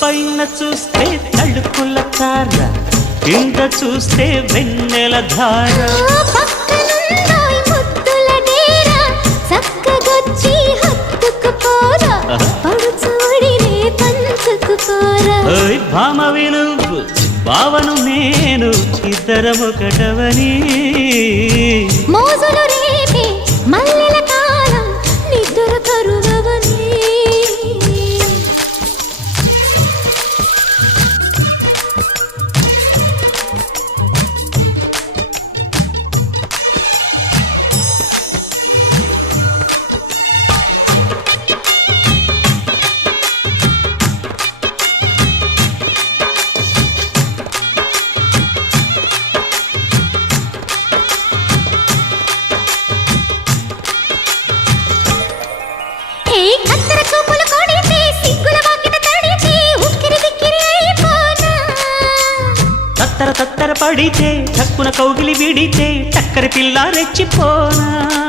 పైన చూస్తే తడుకుల తార, కింద చూస్తే వెన్నెల ధార. పక్కనుందోయ్ ముద్దుల డేరా, చక్కగొచ్చి హత్తుకుపోరా, పడుచూడినే పంచుకుపోరా. ఓయ్ భామవి నువ్వు, భావను నేను, ఇద్దరమొకటవని. మోజులు రేపే మల్లెల కాలం, నిద్ర కరువవని. తత్తర తత్తర పడితే, చక్కున కౌగిలి విడితే, చక్కరి పిల్ల రెచ్చిపోనా.